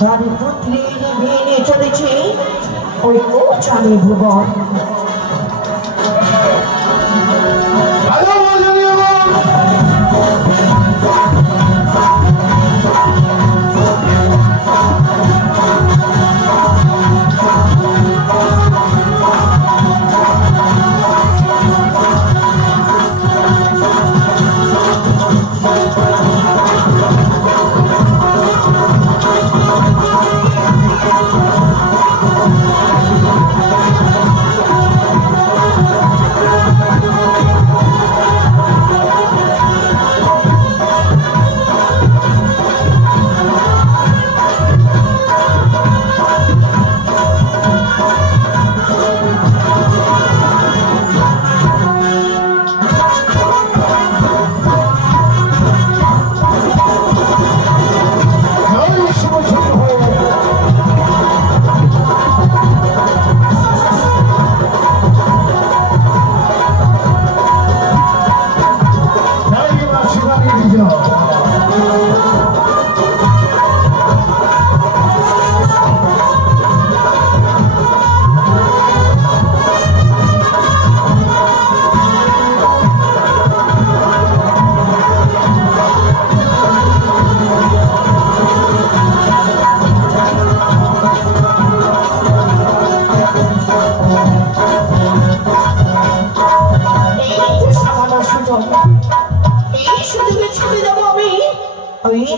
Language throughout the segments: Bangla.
তার পুত্রীর মেনে চলেছে ওই চালে ভুবন।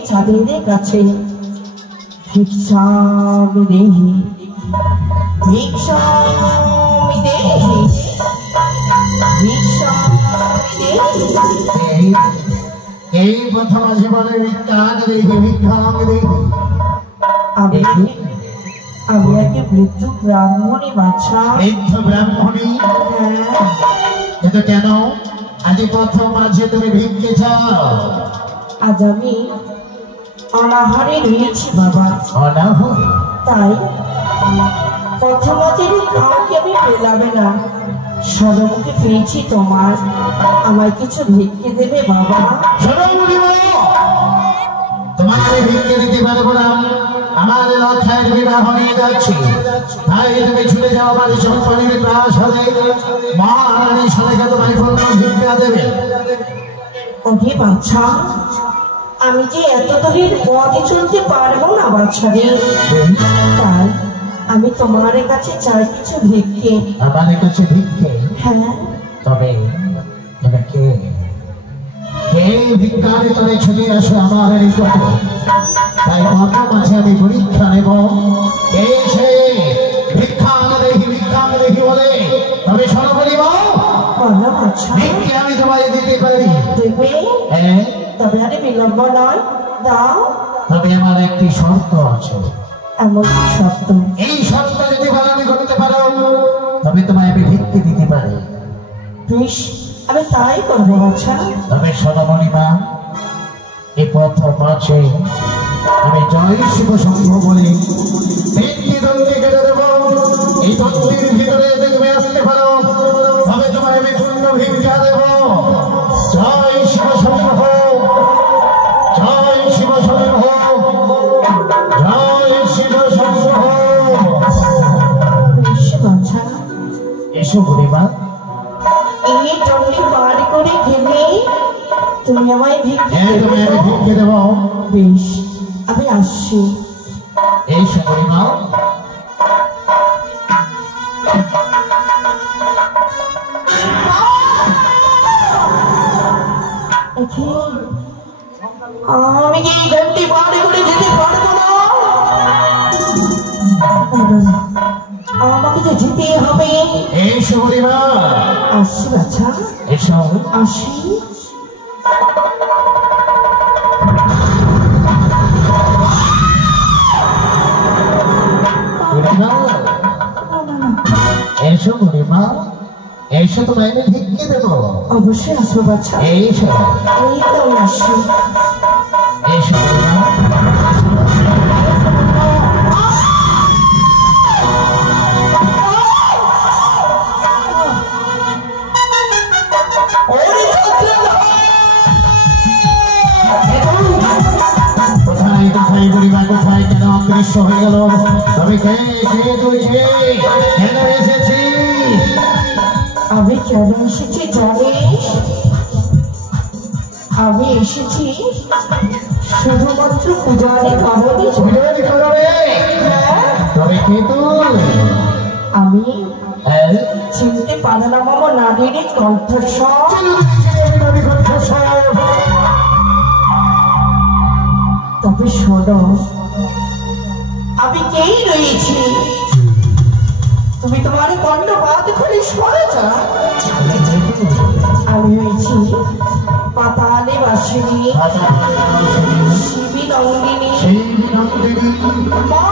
চাঁদের কাছে ভিক্ষামি দেহি ভিক্ষামি দেহি ভিক্ষামি দেহি। এই প্রথম জীবনে ভিক্ষামি দেহি ভিক্ষামি দেহি। আমি একটা বৃদ্ধ ব্রাহ্মণী বাচ্চা। বৃদ্ধ ব্রাহ্মণী? হ্যাঁ। কিন্তু কেন আজ প্রথম মাঝে তুমি ভিক্ষে চাও? আজ আমি অনাহারে রয়েছি বাবা। অনাহারে? তাই প্রথম কাউকে আমি পেলাবে না, সদমকে পেয়েছি তোমার। আমায় কিছু ভিক্ষে দেবে বাবা? তোমার আমি ভিক্ষে দিতে পারবো না, আমার লক্ষ্যের বিবাহ নিয়ে যাচ্ছি। তাই তুমি ছুটে যাও বাড়ি সম্পর্কের প্রাসাদে, মহারানী সবাইকে তোমায় পূর্ণ ভিক্ষা দেবে। ওকে বাচ্চা, আমি যে এত দূরের পথে চলতে পারবো না বাচ্চা রে। তাই আমি তোমার কাছে চাই কিছু ভিক্ষে। আমার কাছে ভিক্ষে? হ্যাঁ। তবে তুমি কে? কে ভিক্ষারে তোরে ছুটে আসে আমার নিকটে? তাই কথা মাঝে আমি পরীক্ষা নেব, কে সে ভিক্ষা দেখি ভিক্ষা দেখি বলে। তবে শোনো বলিব, ভিক্ষে আমি তোমায় দিতে পারি। দেবে? হ্যাঁ। তবে আরে বিলম্ব নয়, দাও। তবে আমার একটি শর্ত আছে। এমন শর্ত? এই শর্ত যদি পালন করতে পারো তবে তোমায় আমি ভিক্ষে দিতে পারি। বেশ, আমি তাই করবো বাচ্চা। তবে শোনো মণিমা, এই প্রথম মাঝে আমি জয় শিব শম্ভ বলি তিনটি দণ্ডি কেটে দেবো। এই দণ্ডির ভিতরে তুমি আসতে পারো তবে তোমায় আমি পূর্ণ ভিক্ষা দেব। জয় শিব শম্ভ, জয় শিব শম্ভ, জয় শিব শম্ভ। বাচ্চা এসো মণিমা। এই দণ্ডি পার করে গেলে তুমি আমায় ভিক্ষে দেব। বেশ, আমি আসছি। এই সময় নাও। আমি কি ঘন্টি পার করে যেতে পারবো না? আমাকে তো যেতে হবে। এই সময় না আসছি বাচ্চা। এসো। আসি। এসো বুড়িমা, এসো তোমায় আমি ভিক্ষে দেবো। অবশ্যই আসবো বাচ্চা। এইসো। এই তো আসি। এসো বুড়িমা। কোথায় কোথায় পরিবার কোথায় কেন অদৃশ্য হয়ে গেল? তবে কে তুই কেন এসেছিস? আমি কেন এসেছি জানিস? আমি এসেছি শুধুমাত্র পূজারী কারণে। তবে কে তুই? আমি চিনতে পারলাম আমার নারীর কণ্ঠস্বর। তবে শোনো, আমি কেই রয়েছি, তুমি তোমার কণ্ঠপাত খুলে সরে যা। আমি হয়েছি পাতালে বাসিনী শিবী নন্দিনী মা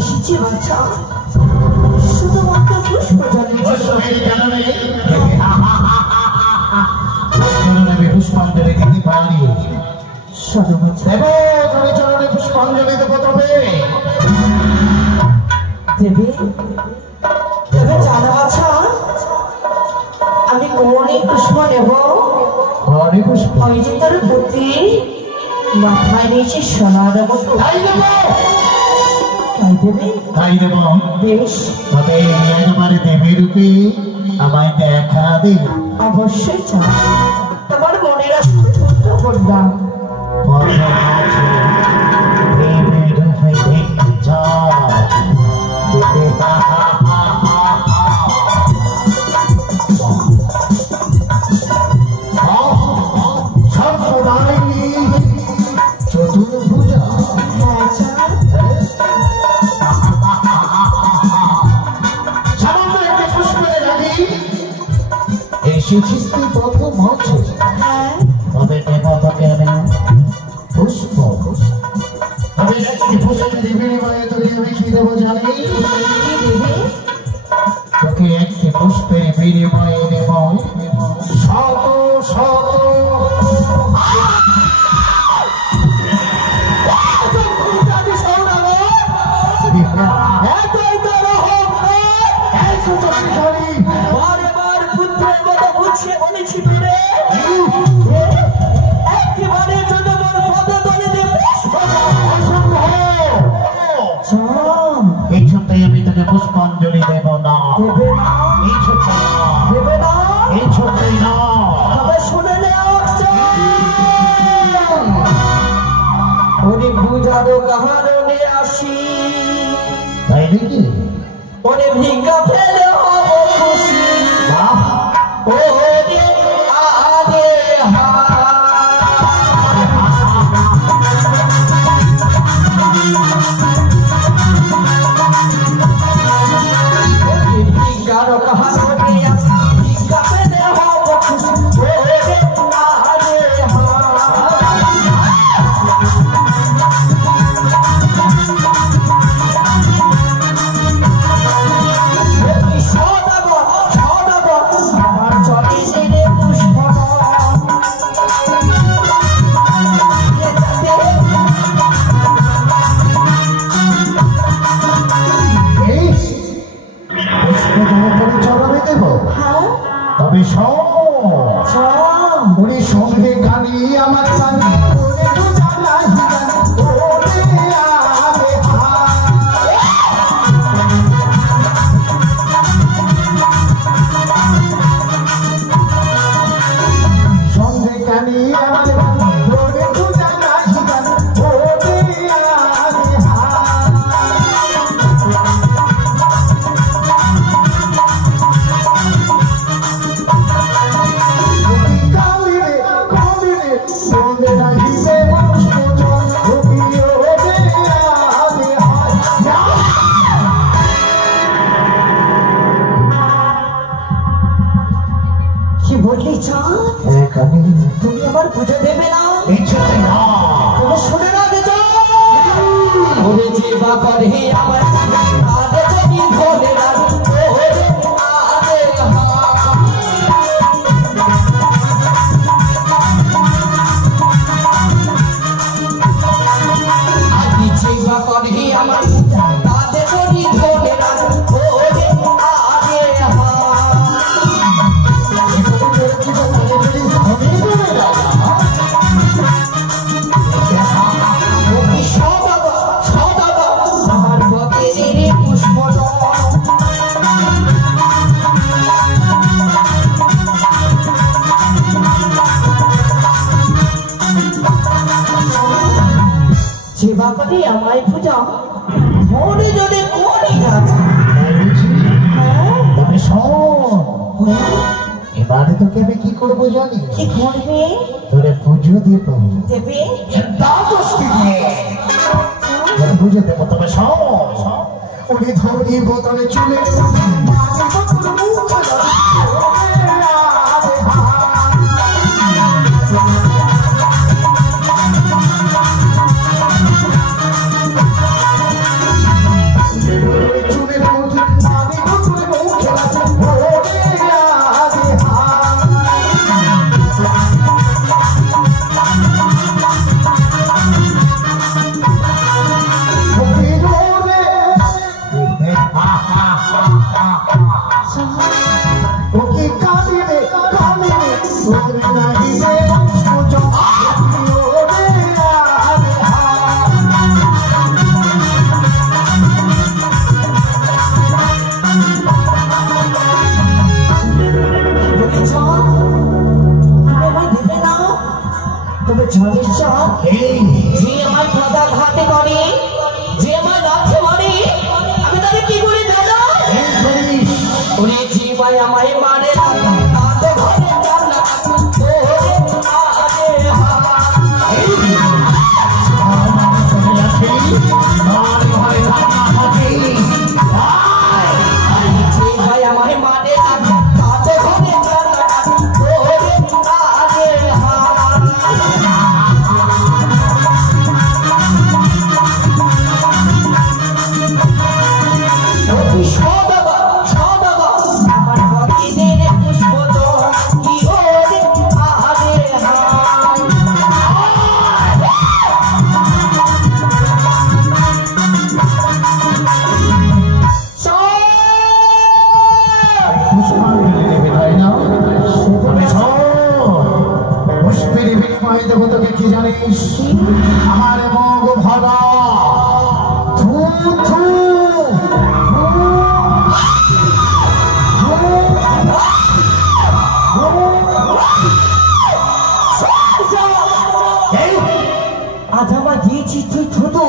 এসেছি বাছা শুধুমাত্র পুষ্পাঞ্জলি দিতে পারি। চরণে পুষ্পাঞ্জলি দেবো। তবে দেবে দেবে জানা বাছা, আমি কোনে পুষ্প নেব? ওই যে তোর পুত্রী মাথায় নিয়েছে সোনার মতো, তাই দেব। বেশ, তবে একবারে দেবী রূপে আমায় দেখা দে। অবশ্যই চা তোমার মনে রাখতে বললাম। চতুর্ভুজা এসেছিস তুই প্রথম হচ্ছে। তবে নেবা তোকে আমি পুষ্প। তবে একটি পুষ্প বিনিময়ে তোকে আমি কি দেবো জানি? তোকে একটি পুষ্পের বিনিময়ে দেব শত শত আমি তোকে পুষ্পাঞ্জলি দেব না। এই ছোট্ট এই ছোট্টই না। পূজারও কাহারণে আসি, তাই নাকি? ওরে ভিক্ষা ফেলে হব খুশি। ওরে আরে ভিক্ষারও কাহারণে আসি, ভিক্ষা ফেলে হব খুশি। ওরে আরে তবে উনি সঙ্গে গানি আমার সঙ্গে গানি আমার পুষ্প সেবা করে আমায় পূজা ধরে যদি করে আছে তবে শোন, এবারে তোকে আমি কি করবো জানি? কি করবে? তোরে পুজো দেব। দেবে? পুজো দেবো। তবে শোন, উনি ধরি বোতলে চলে আমার মগ ভরা আজ আমার দিয়েছিস তুই থুতু,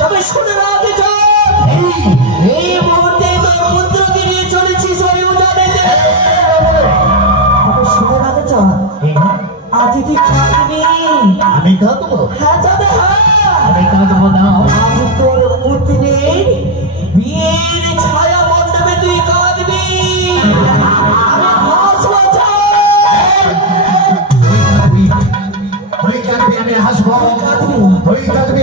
তবে শুনে না আগে এই মুহূর্তে তোর পুত্রকে নিয়ে চলেছিস ওই উজানে। তবে শুনে না আগে আজ তুই কাঁদবি। আমি কাঁদবো? হ্যাঁ যাবে, আমি কাঁদবো না। আজ তোর পুত্রের বিয়ের ছায়া মণ্ডপে তুই কাঁদবি। আমি হাসবো, তুই কাঁদবি,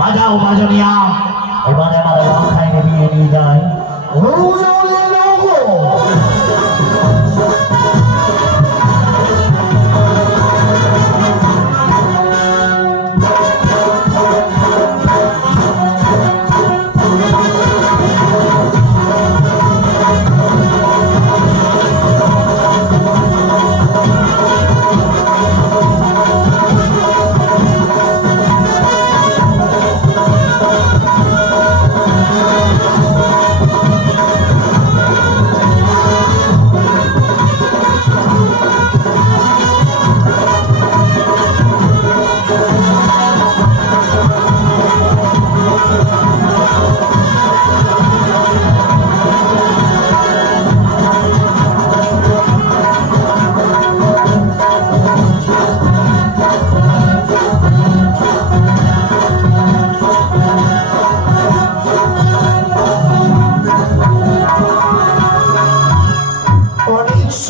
বাজাও বাজনিয়া, এবারে আমার লঙ্কায় বিয়ে নিয়ে যায়।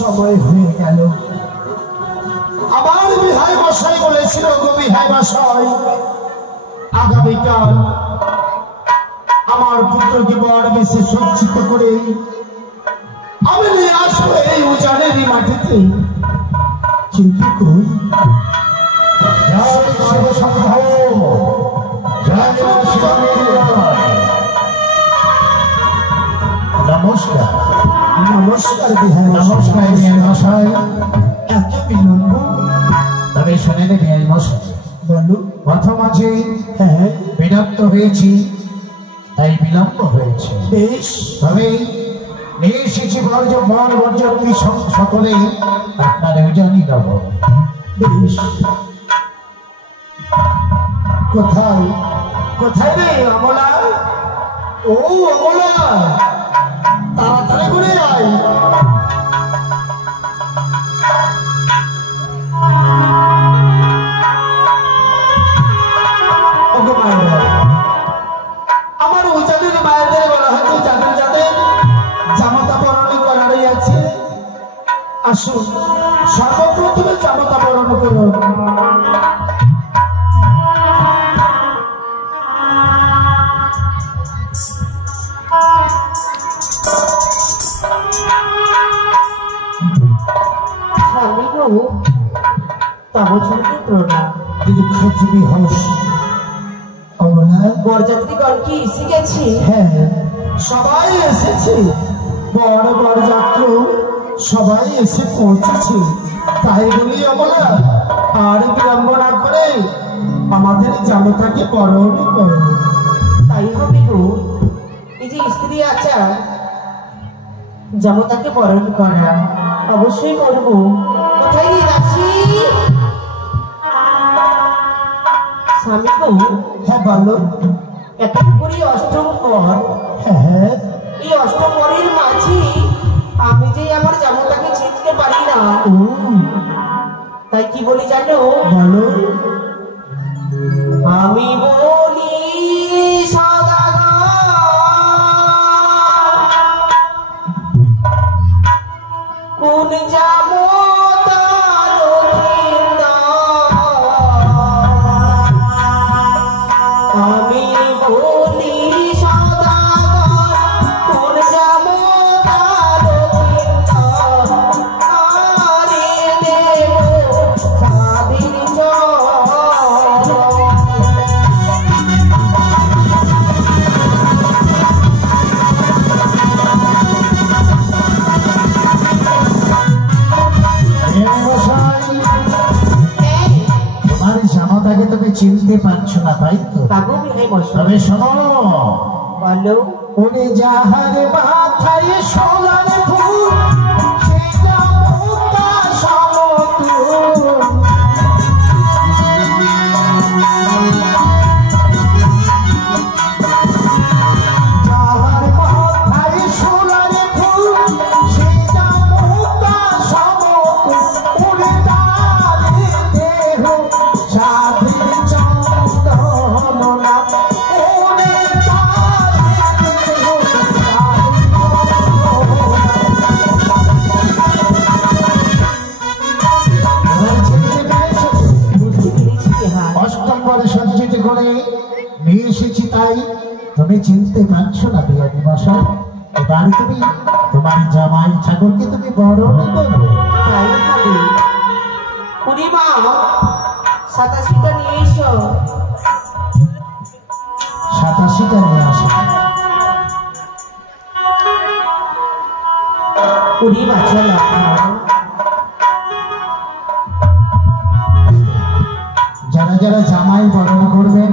সময় হয়ে গেল। আমার বিহাই মশাই বলেছিল, গো বিহাই মশাই, আগামীকাল আমার পুত্রকে বড় বেশি সজ্জিত করে আমি নিয়ে আসবো এই উজানের মাটিতে। কিন্তু কই জয় শিবানীর জয়। নমস্কার নমস্কার বিহার নমস্কার বিহার মশাই। এত বিলম্ব? তবে শুনে নে বিহার মশাই, বলো। প্রথম আছে হ্যাঁ বিরক্ত হয়েছি তাই বিলম্ব হয়েছে। বেশ, তবে নিয়ে এসেছি বরযাত্রী সকলে আপনার ওজনই দেব। বেশ। কোথায় কোথায় রে অমলা? ও অমলা, তাড়াতাড়ি করে আয়। ওগো মায়েরা, আমার ওজানের মায়েদের বলা হয়েছে যাদের যাদের জামাতা বরণ করারই আছে, আসুন সর্বপ্রথমে জামাতা বরণ করুন। বরযাত্রীগণ কি এসে গেছে? হ্যাঁ, সবাই এসেছে। বড় বরযাত্রী সবাই এসে পৌঁছেছে। তাই বলি অমলা, আর বিলম্ব না করে আমাদের জামাতাকে বরণ করো। তাই হবে গো, এই যে স্ত্রী আচার জামাতাকে বরণ করা অবশ্যই করবো। কোথায় রে দাসী? স্বামী গো। হ্যাঁ বলো। এখন করি অষ্টম পর। হ্যাঁ, এই অষ্টম পরের মাঝে আমি যে আমার জামাতাকে চিনতে পারি না, তাই কি বলি জানো? বলো। আমি বলি কোন জামতা আমি বলি কোন জামতা আরে দেব স্বাধীন তুমি চিনতে পারছো না, তাই তো? তবে শোনো, বলো। ওরে যাহার মাথায় সোনার ফুল সেটা মুক্তা সমতুল। যাহার মাথায় সোনার ফুল সেটা মুক্তা সমতুল। ওরে তারে দেহ স্বাধীন চন্দনা। ওরে অষ্টম পরে সজ্জিত করে নিয়ে এসেছি, তাই তুমি চিনতে পারছো না বিয়ানি মশাই। এবার তুমি তোমার জামাই ঠাকুরকে তুমি বরণ করবে। তাই হবে। পূর্ণিমা 87টা নিয়ে এসো। 87টা নিয়ে আসো। পূর্ণিমা চলো। যারা যারা জামাই বরণ করবেন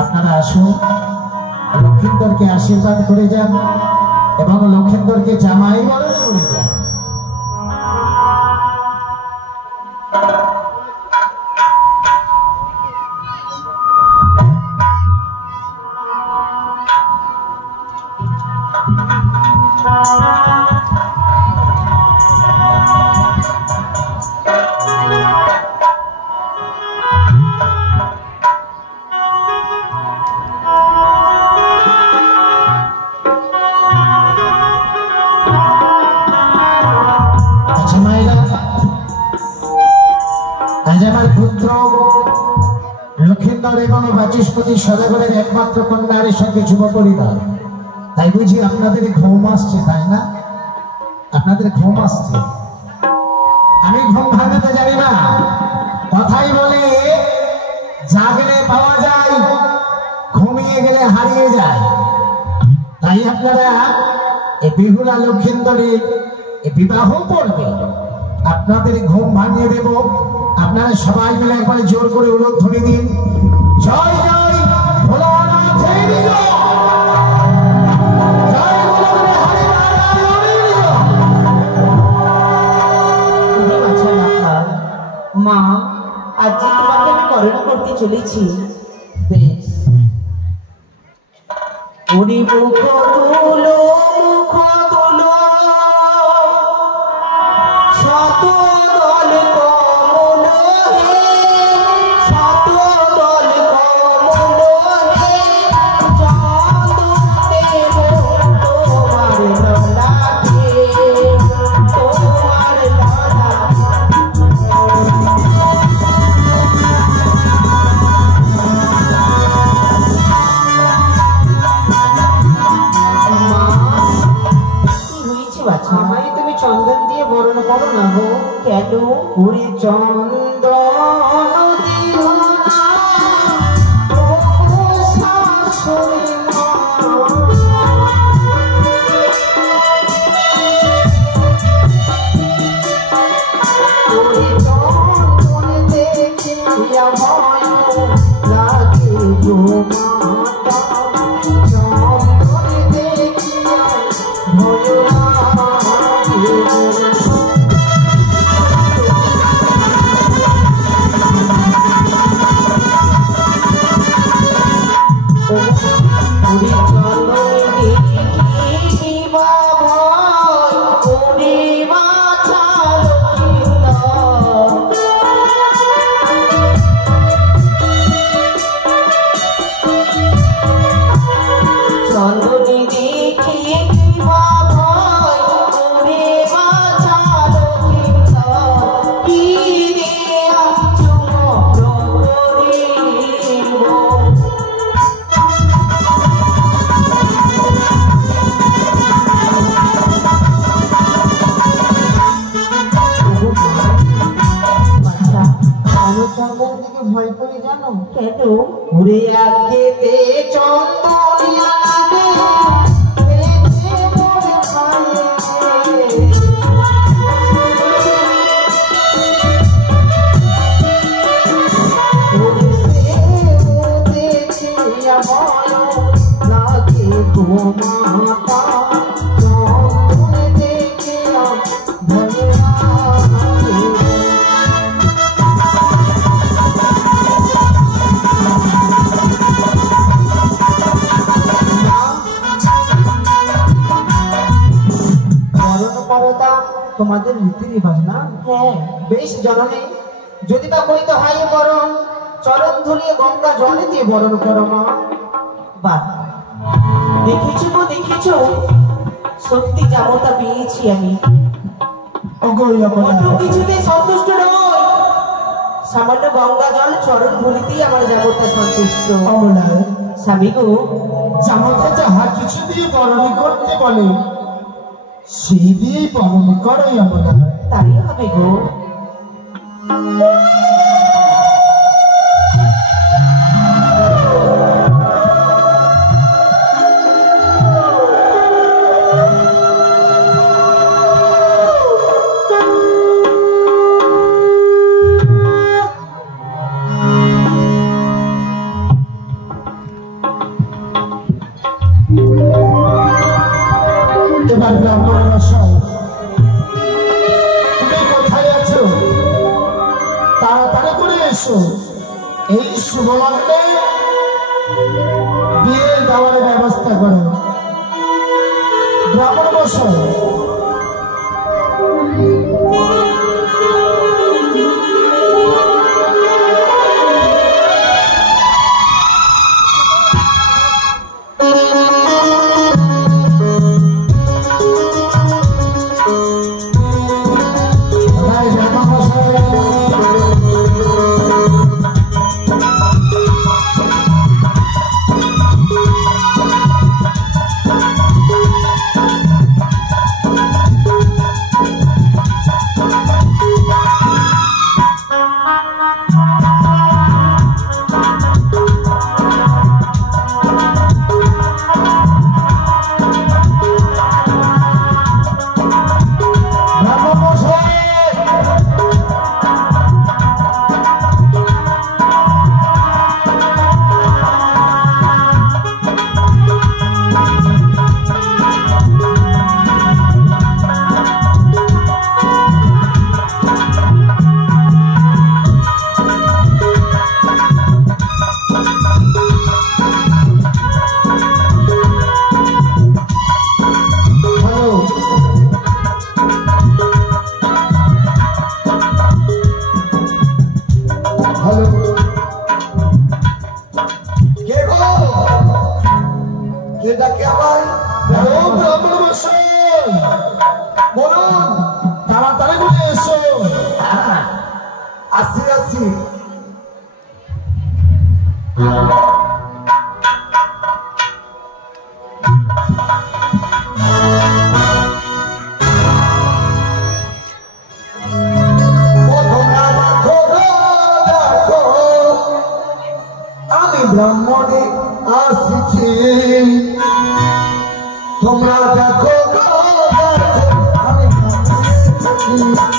আপনারা আসুন, লক্ষিন্দরকে আশীর্বাদ করে যান এবং লক্ষিন্দরকে জামাই বরণ করে যান। লক্ষিন্দর এবং বাচস্পতি সদাগরের একমাত্র কন্যার সঙ্গে যুব পরিবার, তাই বুঝি আপনাদের ঘুম আসছে, তাই না? আপনাদের ঘুম আসছে। আমি ঘুম ভাঙাতে জানি না, কথাই বলে জাগলে পাওয়া যায়, ঘুমিয়ে গেলে হারিয়ে যায়। তাই আপনারা এই বিহুলা লক্ষিন্দরের বিবাহ করবে, আপনাদের ঘুম ভাঙিয়ে দেব। আপনারা সবাই মিলে একবারে জোর করে উলুধ্বনি দিন, জয় জয় ভোলানাথের জয়, জয় গুরুদেব হরি নারায়ণের জয়। মা, আজ যে তোমাকে আমি বরণ করতে চলেছি, বেশ। ওরে মুখ তুলো, মুখ তুলো, শত দল কমল হে, শত দল কমল হে, চন্দনে তোমার ললাটে, তোমার ললাটে। আমায় তুমি চন্দন দিয়ে বরণ করো না গো। কেন? ওরে চন্দন দিও না ও শাশুড়ি মা, ওরে চন্দন দেখিয়া ভয় লাগে গো মাতা, চন্দন দেখিয়া ভয় লাগে গো। ভয় করে জানো কেন? ঘুরে আগে তে চন্দনিয়া লাগে, দেখে মোর খালে, ওরে সে ও দেখিয়া ভয় লাগে গো মাতা, চন্দন দেখিয়া ভয় লাগে। তোমাদের রীতি রিবাজ না? হ্যাঁ বেশ জননী, যদি তা করিতে হয় বরণ, চরণ ধুলিয়ে গঙ্গা জলে দিয়ে বরণ করো মা। বাহ, দেখেছো গো দেখেছো, সত্যি যাবতা পেয়েছি আমি। অন্য কিছুতে সন্তুষ্ট নই, সামান্য গঙ্গা জল চরণ ধুলিতেই আমার যাবতা সন্তুষ্ট। স্বামী গো, জামাতা যাহা কিছু দিয়ে বরণ করতে বলে সেই দিয়ে বরণ করাই আমরা। তাই হবে গো। এবার ব্রাহ্মণ মশাই, তুমি কোথায় আছো? তাড়াতাড়ি করে এসো, এই শুভ লগ্নে বিয়ে দেওয়ার ব্যবস্থা করো। ব্রাহ্মণ মশাই, যেটাকে আমায় ও ব্রাহ্মণ মশাই, বলুন। তাড়াতাড়ি করে এসো। আসি আসি। আমি ব্রাহ্মণে আসছি, তোমরা দেখো, আমি ব্রাহ্মণে আসছি।